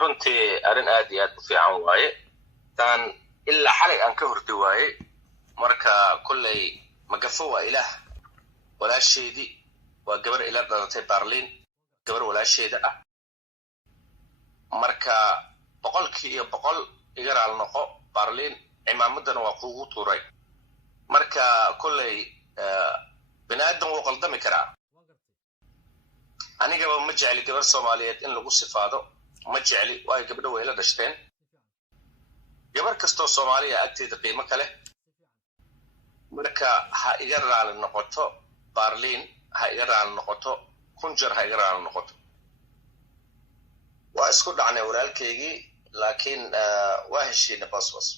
runtii arrin aad iyo aad u fiican waaye taan ilaa xalay aan ka hurdi waaye marka kulley magafo waa ilaah walaasheedii waa gabar ila dhalatay Berlin gabar walaasheeda ah marka boqolkii iyo boqol igaraal noqo Berlin imaamadana waa kuugu tuuray marka kulley binaadam wuu qaldami karaa aniga ma jecli gabar Soomaaliyeed in lagu sifaado ma jecli way gabadha way la dhashteen gabar kasto Soomaaliya agteeda qiimo kale marka ha iga raali noqoto Berlin ha iga raali noqoto kunjar ha iga raali noqoto waa isku dhacnay walaalkeygii laakiin waa heshiina basbas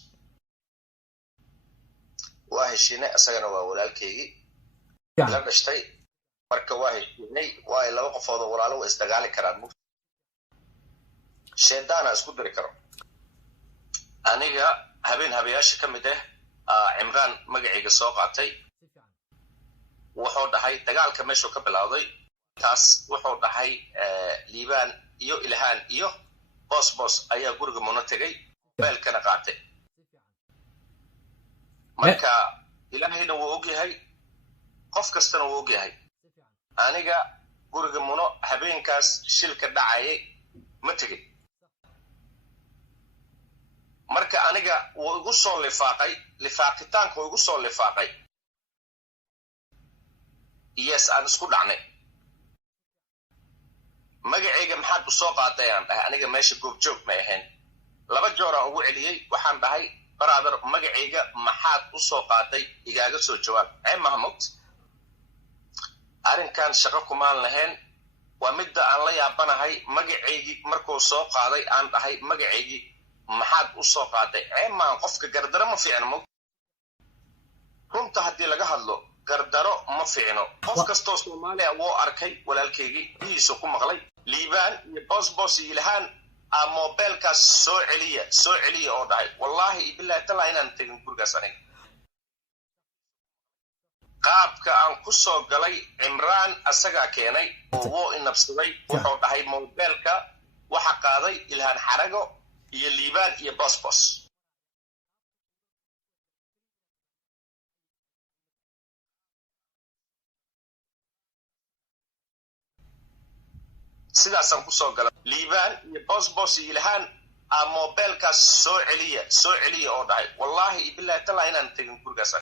waa heshiina asagana waa walaalkeygii la dhashtay marka waa heshiinay waa laba qofood oo walaalo isdagaali karaan sheedana isku diri karo aniga habeen habeyaasha kamid ah Imraan magaciiga soo qaatay wuxuu dhahay dagaalka meesha ka bilowday taas wuxuu dhahay Liibaan iyo Ilhaan iyo boss ayaa guriga Muno tagay beelkana qaatay marka Ilaahayna wuu ogyahay qof kastana wuu ogyahay aniga guriga Muno habeenkaas shilka dhacay ma tagay marka aniga wuu igu soo lifaaqitaanku igu soo lifaaqay yes aan isku dhacnay magacayga maxaad u soo qaaday aan dhahay aniga meesha goob joog ma ahayn laba joor aan ugu celiyay waxaan dhahay brother magacayga maxaad u soo qaaday igaaga soo jawaab ay Mahmud arrinkan shaqo kuma lahayn waa midda aan la yaabanahay magacaygi markuu soo qaaday aan dhahay magacaygi maxaad u soo qaaday maan qofka gardaro ma fiicno runta hadii laga hadlo gardaro ma fiicno qof kasto Soomaaliya wuu arkay walaalkeygii biiso ku maqlay Liibaan iyo boss iyo Ilhaan mobilkaas soo celiya oo dhahay wallahi billahi tala inaan tagin gurigaas aniga qaabka aan ku soo galay Imraan asaga keenay oo wuu inabsaday wuxuu dhahay mobilka waxa qaaday Ilhaan Xarago iyo Liibaan iyo boss sidaasan ku soo galay Liibaan iyo boss iyo Ilhaan mobilkaas soo celiya oo dhahay wallahi billahi tala inaan tagin gurigaas